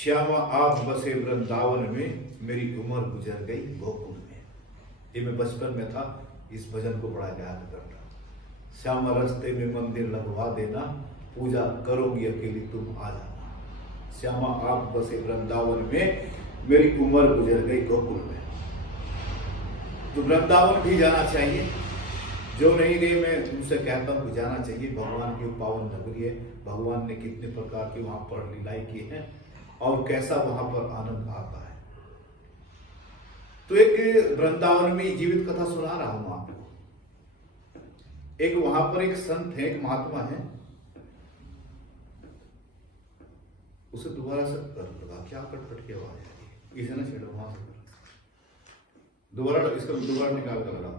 श्यामा आप बसे वृंदावन में, मेरी उम्र गुजर गई गोकुल में। ये मैं बचपन में था, इस भजन को बड़ा याद करता। श्यामा रास्ते में मंदिर लगवा देना, पूजा करोगी अकेली तुम आ जाना। श्यामा आप बसे वृंदावन में, मेरी उम्र गुजर गई गोकुल में। तो वृंदावन भी जाना चाहिए, जो नहीं गए मैं तुमसे कहता हूँ जाना चाहिए। भगवान की पावन नगरी है, भगवान ने कितने प्रकार की वहां पर लीलाएं की हैं और कैसा वहां पर आनंद आता है। तो एक वृंदावन में जीवित कथा सुना रहा हूं आपको। एक वहां पर एक संत है, एक महात्मा है, उसे दोबारा से कर लगा, क्या कटकट की आवाज है, इसे ना छेड़ो, वहां से दोबारा इसका दोबारा निकाल कर लगा।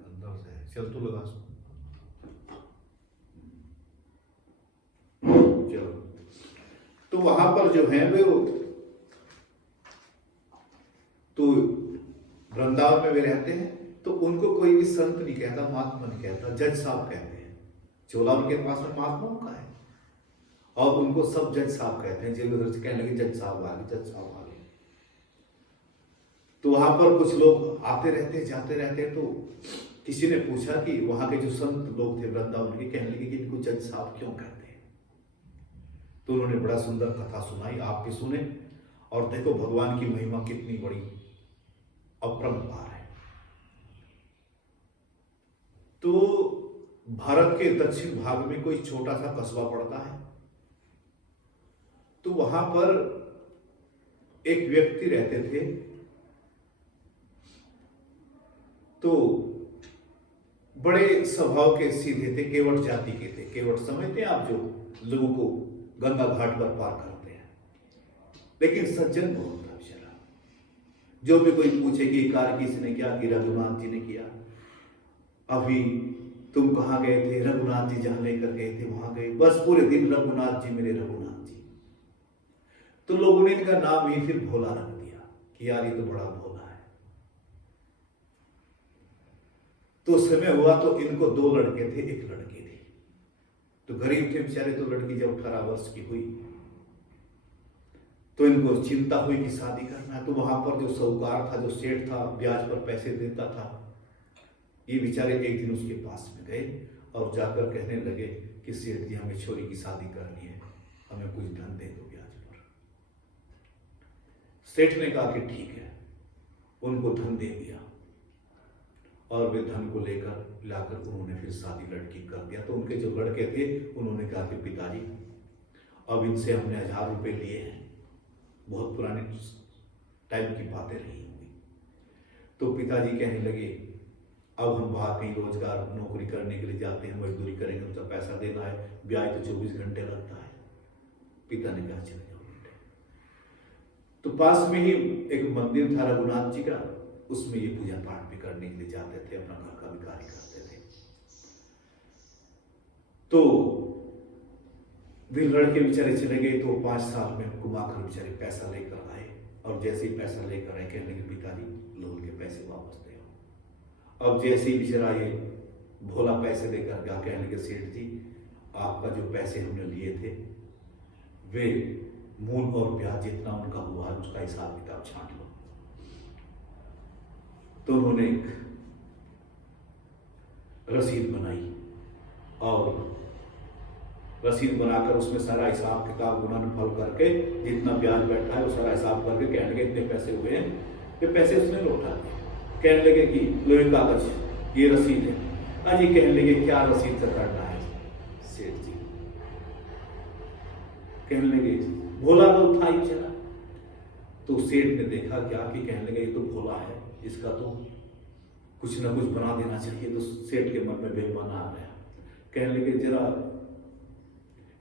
अंदर से चल तो लगा सो। चलो, तो वहां पर जो है वो तो वृंदावन में वे रहते हैं। तो उनको कोई भी संत नहीं कहता, महात्मा नहीं कहता, जज साहब कहते हैं। चोला उनके पास में महात्माओं का है और उनको सब जज साहब कहते हैं। जेल उधर से कहने लगे जज साहब आ गए, जज साहब आ गए। तो वहां पर कुछ लोग आते रहते जाते रहते। तो किसी ने पूछा कि वहां के जो संत लोग थे वृंदावन के, कहने लगे कि इनको जज साहब क्यों कहते हैं। तो उन्होंने बड़ा सुंदर कथा सुनाई, आप भी सुने और देखो भगवान की महिमा कितनी बड़ी अपरंपार है। तो भारत के दक्षिण भाग में कोई छोटा सा कस्बा पड़ता है। तो वहां पर एक व्यक्ति रहते थे। तो बड़े स्वभाव के सीधे थे, केवट जाति के थे। केवट समझते हैं आप, जो लोगों को गंगा घाट पर पार करते हैं। लेकिन सज्जन बहुत था बेचारा। जो भी कोई पूछे कि कार्य किसने किया, कि रघुनाथ जी ने किया। अभी तुम कहाँ गए थे, रघुनाथ जी जहां लेकर गए थे वहां गए, बस पूरे दिन रघुनाथ जी मेरे रघुनाथ जी। तो लोगों ने इनका नाम ही फिर भोला रख दिया कि यार ये तो बड़ा भोला है। तो समय हुआ तो इनको दो लड़के थे, एक लड़की थी। तो गरीब थे बेचारे। तो लड़की जब 18 वर्ष की हुई तो इनको चिंता हुई कि शादी करना है। तो वहां पर जो साहूकार था, जो सेठ था, ब्याज पर पैसे देता था, ये बेचारे एक दिन उसके पास में गए और जाकर कहने लगे कि सेठ जी हमें छोरी की शादी करनी है, हमें कुछ धन दे दो ब्याज पर। सेठ ने कहा कि ठीक है, उनको धन दे दिया और वे धन को लेकर लाकर उन्होंने फिर शादी लड़की कर दिया। तो उनके जो लड़के थे उन्होंने कहा कि पिताजी अब इनसे हमने 1000 रुपए लिए हैं, बहुत पुराने टाइम की बातें रही होंगी। तो पिताजी कहने लगे अब हम बाहर कहीं रोजगार नौकरी करने के लिए जाते हैं, मजदूरी करेंगे, तो पैसा देना है, ब्याज तो 24 घंटे लगता है। पिता ने कहा चले जाओ बेटे। तो पास में ही एक मंदिर था रघुनाथ जी का, उसमें ये पूजा पाठ भी करने के लिए जाते थे, अपना घर का भी कार्य करते थे। तो वे लड़के बेचारे चले गए। तो 5 साल में घुमाकर बेचारे पैसा लेकर आए और जैसे ही पैसा लेकर आए कहने लगे पिताजी लोन के पैसे वापस दे। अब जैसे ही बेचारा ये भोला पैसे लेकर गया, कहने लगे सेठ जी आपका जो पैसे हमने लिए थे वे मूल और ब्याज जितना उनका हुआ है उसका हिसाब किताब छांट लो। तो उन्होंने एक रसीद बनाई और रसीद बनाकर उसमें सारा हिसाब किताब गुणनफल करके जितना ब्याज बैठा है वो सारा हिसाब करके कहने लगे इतने पैसे हुए हैं। ये पैसे उसने लौटा दिए। कहने लगे कि लो ये कागज, ये रसीद है। अजी कहने लगे क्या रसीद से करना है सेठ जी। कहने लगे भोला तो था ही चला। तो सेठ ने देखा क्या कि कहने लगे ये तो भोला है, इसका तो कुछ ना कुछ बना देना चाहिए। तो सेठ के मन में बेईमाना आ गया। कहने लगे जरा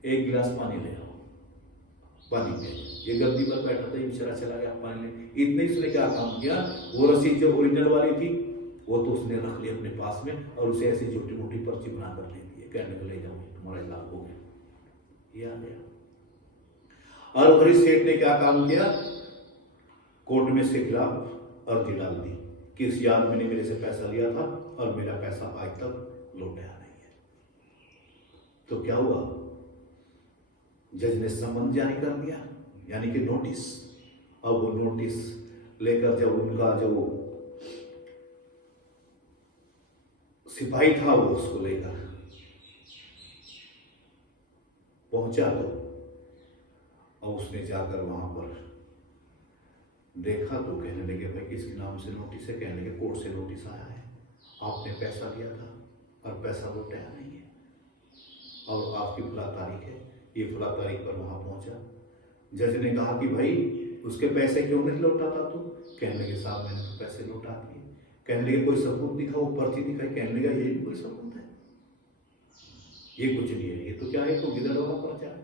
1 गिलास पानी ले आओ। पानी पे ये गद्दी पर बैठा था, ये बेचारा चला गया पानी ले। इतने इसने क्या काम किया, वो रसीद जो ओरिजिनल वाली थी वो तो उसने रख ली अपने पास में और उसे ऐसी छोटी मोटी पर्ची बनाकर दे दी। कहने को ले जाओ तुम्हारा हिसाब हो गया, ये आ गया। और हरीश सेठ ने क्या काम किया, कोर्ट में से खिलाफ अर्जी डाल दी कि इस याद मैंने मेरे से पैसा लिया था और मेरा पैसा आज तक लौटाया नहीं है। तो क्या हुआ, जज ने समन जारी कर दिया, यानी कि नोटिस। अब वो नोटिस लेकर जब उनका जो सिपाही था वो उसको लेकर पहुंचा, तो और उसने जाकर वहां पर देखा तो कहने लगे भाई किसके नाम से नोटिस है? कहने लगे कोर्ट से नोटिस आया है, आपने पैसा दिया था और पैसा लौटाया नहीं है, और आपकी फला तारीख है, ये फला तारीख पर वहां पहुंचा। जज ने कहा कि भाई उसके पैसे क्यों नहीं लौटाता तू? कहने लगे साहब मैंने तो पैसे लौटा दिए। कहने लगे कोई सबूत दिखाओ, पर्ची दिखाई। कहने लगा ये भी कोई सबूत है, ये कुछ नहीं है, ये तो क्या है, तो गिदड़ वाला पर्चा है।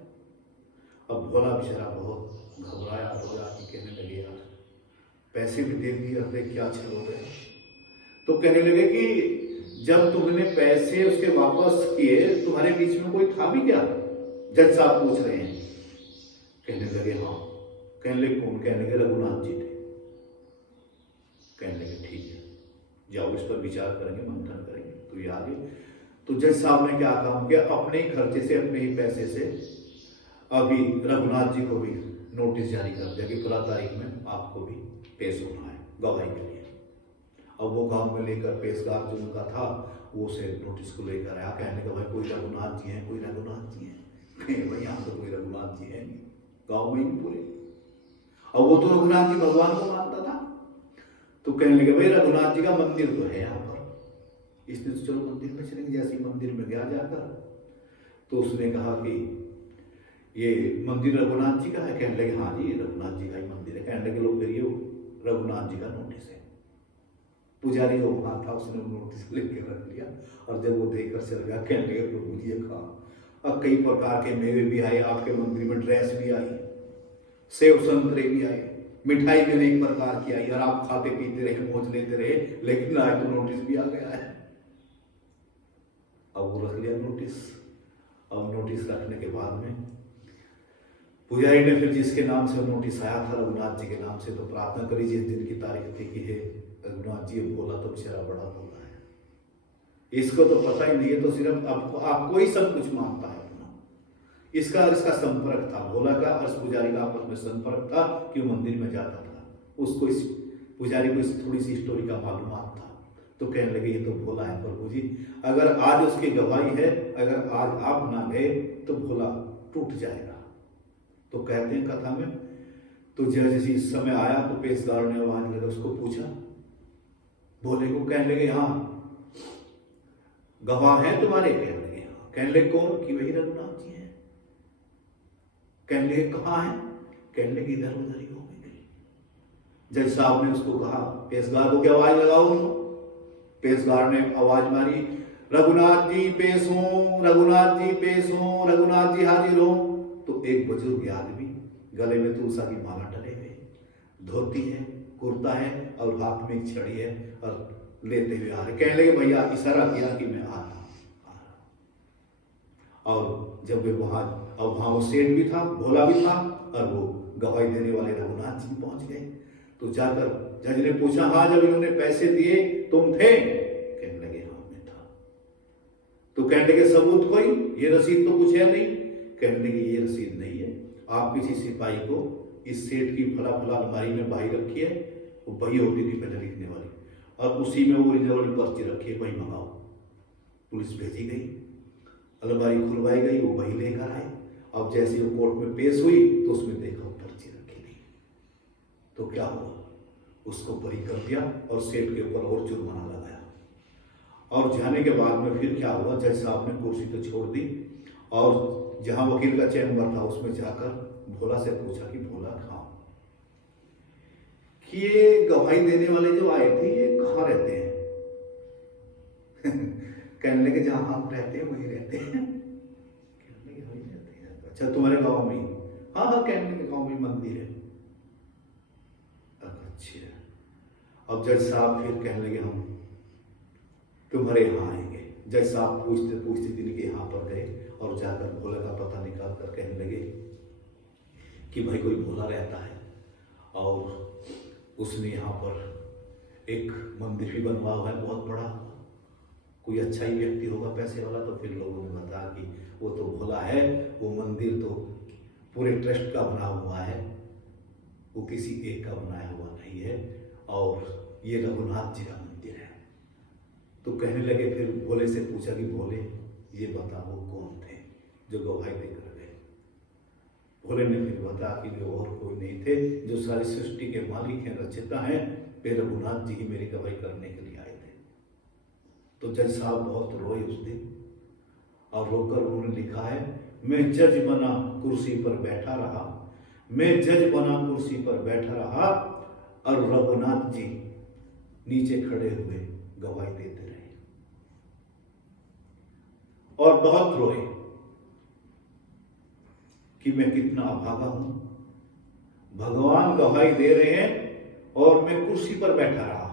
अब भोला बेचारा बहुत घबराया, रोया कि कहने लगे यार पैसे भी दे दिए, अब देख क्या छल हो गया। तो कहने लगे कि जब तुमने पैसे उसके वापस किए तुम्हारे बीच में कोई था भी क्या? जज साहब पूछ रहे हैं। कहने लगे हाँ। कहने लगे कौन? कहने लगे रघुनाथ जी थे। कहने लगे ठीक है, जाओ इस पर विचार करेंगे, मंथन करेंगे। तो ये आगे तो जज साहब ने क्या काम किया, अपने ही खर्चे से, अपने ही पैसे से अभी रघुनाथ जी को भी नोटिस जारी कर दिया कि फला तारीख में आपको भी पेश होना है गवाही के लिए। अब वो गांव में लेकर पेशकार जो उनका था वो उसे नोटिस को लेकर आया। कहने का भाई कोई रघुनाथ जी हैं, कोई रघुनाथ जी हैं। भाई यहाँ तो कोई रघुनाथ जी है नहीं, गाँव में ही पूरे। और वो तो रघुनाथ जी भगवान को मानता था। तो कहने लगे भाई रघुनाथ जी का मंदिर तो है यहाँ पर, इसने तो चलो मंदिर में चलेंगे। जैसे ही मंदिर में गया जाकर तो उसने कहा कि ये मंदिर रघुनाथ जी का है? कहने लगे हाँ जी रघुनाथ जी का ही मंदिर है। कहने लगे लोग फिर ये रघुनाथ जी का नोटिस है। पुजारी जो वहां था उसने नोटिस लेके रख लिया, और जब वो देखकर चल गया कहने लगे प्रभु जी कहा अब कई प्रकार के मेवे भी आए आपके मंदिर में, ड्रेस भी आई, सेव संतरे भी आए, मिठाई भी अनेक प्रकार की आई, और आप खाते पीते रहे, मौज लेते रहे, लेकिन आज तो नोटिस भी आ गया है। अब वो रख लिया नोटिस। अब नोटिस रखने के बाद में पुजारी ने फिर जिसके नाम से नोटिस आया था रघुनाथ जी के नाम से, तो प्रार्थना करी जिस दिन की तारीख थी कि हे रघुनाथ जी बोला तो बेचारा बड़ा बोला है, इसको तो पता ही नहीं है, तो सिर्फ आपको ही सब कुछ मानता है अपना। इसका संपर्क था भोला का और पुजारी का आपस में संपर्क था कि वो मंदिर में जाता था। उसको इस पुजारी को इस थोड़ी सी स्टोरी का मालूमात था। तो कहने लगे ये तो भोला है प्रभु जी, अगर आज उसकी गवाही है, अगर आज आप ना गए तो भोला टूट जाएगा। तो कहते हैं कथा में, तो जज इस समय आया तो पेशकार ने आवाज लगा उसको पूछा भोले को। कहने लगे हाँ गवाह है तुम्हारे? कहने लगे हाँ। कहने लगे कौन? कि वही रघुनाथ जी हैं। कहने लगे कहाँ है? कहने लगे इधर उधर ही हो गई। जज साहब ने उसको कहा पेशकार को क्या आवाज लगाओ। पेशकार ने आवाज मारी रघुनाथ जी पेश हो, रघुनाथ जी पेश हो, रघुनाथ जी हाजिर हो। तो एक बुजुर्ग आदमी गले में तुलसा की माला डले हुए, धोती है, कुर्ता है और हाथ में एक छड़ी है और लेते हुए आ रहे। कहने लगे भैया इशारा किया कि मैं आ रहा। और जब वे वहां, और वहां वो सेठ भी था, भोला भी था, और वो गवाही देने वाले रघुनाथ जी पहुंच गए। तो जाकर जज ने पूछा हाँ जब इन्होंने पैसे दिए तुम थे? कहने लगे हाँ मैं था। तो कहने लगे सबूत कोई? ये रसीद तो कुछ है नहीं। कहने लगे ये रसीद नहीं है, आप किसी सिपाही को इस सेठ की फला फला अलमारी में बही रखी है, वो बही होती थी पहले लिखने वाली, और उसी में वो ओरिजिनल वाली पर्ची रखी है, वही मंगाओ। पुलिस भेजी गई, अलमारी खुलवाई गई, वो बही लेकर आए। अब जैसे वो कोर्ट में पेश हुई तो उसमें देखा वो पर्ची रखी थी। तो क्या हुआ, उसको बरी कर दिया और सेठ के ऊपर और जुर्माना लगाया। और जाने के बाद में फिर क्या हुआ, जज साहब ने कुर्सी तो छोड़ दी और जहां वकील का चैम्बर था उसमें जाकर भोला से पूछा कि भोला कहाँ, कि ये गवाही देने वाले जो आए थे ये कहाँ रहते हैं? कहने लगे जहां हम रहते हैं वही रहते हैं। कहने लगे वही रहते हैं। अच्छा तुम्हारे गांव में? हाँ हाँ। कहने लगे गांव में मंदिर है। अच्छा। अब जज साहब फिर कहने लगे हम तुम्हारे यहाँ आएंगे। जज साहब पूछते पूछते दिन के यहाँ पर गए और जाकर भोला का पता निकाल कर कहने लगे कि भाई कोई भोला रहता है और उसने यहाँ पर एक मंदिर भी बनवा हुआ है बहुत बड़ा, कोई अच्छा ही व्यक्ति होगा पैसे वाला, तो फिर लोगों ने बताया कि वो तो भोला है, वो मंदिर तो पूरे ट्रस्ट का बना हुआ है, वो किसी एक का बनाया हुआ नहीं है, और ये रघुनाथ जी का मंदिर है। तो कहने लगे, फिर भोले से पूछा कि भोले ये बता वो कौन थे जो गवाही देकर गए। भोले ने फिर बताया कि वे और कोई नहीं थे, जो सारी सृष्टि के मालिक हैं, रचयिता हैं, वे रघुनाथ जी ही मेरी गवाही करने के लिए आए थे। तो जज साहब बहुत रोए उस दिन, और रोकर उन्होंने लिखा है, मैं जज बना कुर्सी पर बैठा रहा, मैं जज बना कुर्सी पर बैठा रहा, और रघुनाथ जी नीचे खड़े हुए गवाही देते रहे। और बहुत रोए कि मैं कितना अभागा हूं, भगवान गवाही दे रहे हैं और मैं कुर्सी पर बैठा रहा।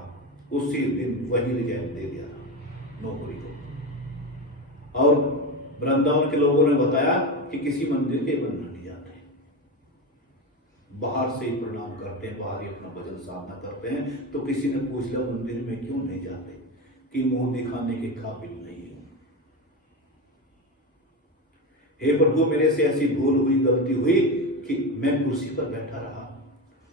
उसी दिन वही रिजाइन दे दिया नौकरी को। और वृंदावन के लोगों ने बताया कि किसी मंदिर के बंधन नहीं जाते, बाहर से ही प्रणाम करते हैं, बाहर ही अपना भजन साधना करते हैं। तो किसी ने पूछ लिया मंदिर में क्यों नहीं जाते, कि मुंह दिखाने के काबिल नहीं हूं। हे प्रभु, मेरे से ऐसी भूल हुई, गलती हुई कि मैं कुर्सी पर बैठा रहा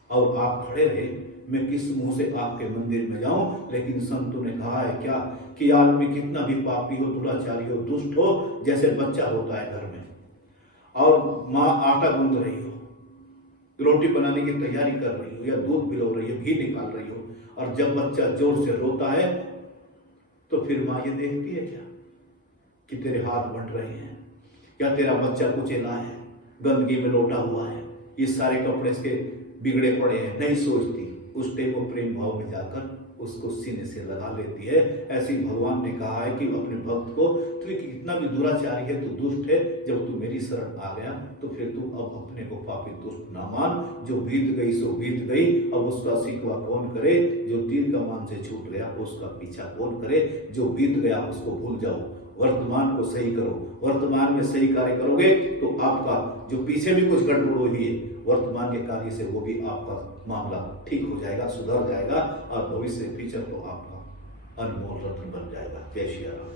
और आप खड़े रहे, मैं किस मुंह से आपके मंदिर में जाऊं। लेकिन संतों ने कहा है क्या कि आदमी कितना भी पापी हो, दुराचारी हो, दुष्ट हो, जैसे बच्चा होता है घर में और माँ आटा गूंद रही हो, रोटी बनाने की तैयारी कर रही हो, या दूध पिलो रही हो, घी निकाल रही हो, और जब बच्चा जोर से रोता है तो फिर माँ ये देखती है क्या कि तेरे हाथ बंट रहे हैं, या तेरा बच्चा कुचेला है, गंदगी में लोटा हुआ है, ये सारे कपड़े इसके बिगड़े पड़े हैं, नहीं सोचती। उस टाइम वो प्रेम भाव में जाकर उसको सीने से लगा लेती है। ऐसी भगवान ने कहा है कि अपने भक्त को, तू कितना भी दुराचारी है, तू दुष्ट है, जब तू मेरी शरण आ गया तो फिर तू अब अपने को पापी दुष्ट ना मान। जो बीत गई सो बीत गई, अब उसका सिकवा कौन करे, जो तीर कमान से छूट गया उसका पीछा कौन करे। जो बीत गया उसको भूल जाओ, वर्तमान को सही करो। वर्तमान में सही कार्य करोगे तो आपका जो पीछे भी कुछ गड़बड़ हुई है, वर्तमान के कार्य से वो भी आपका मामला ठीक हो जाएगा, सुधर जाएगा, और भविष्य फ्यूचर तो आपका अनमोल रत्न बन जाएगा। जय श्री राम।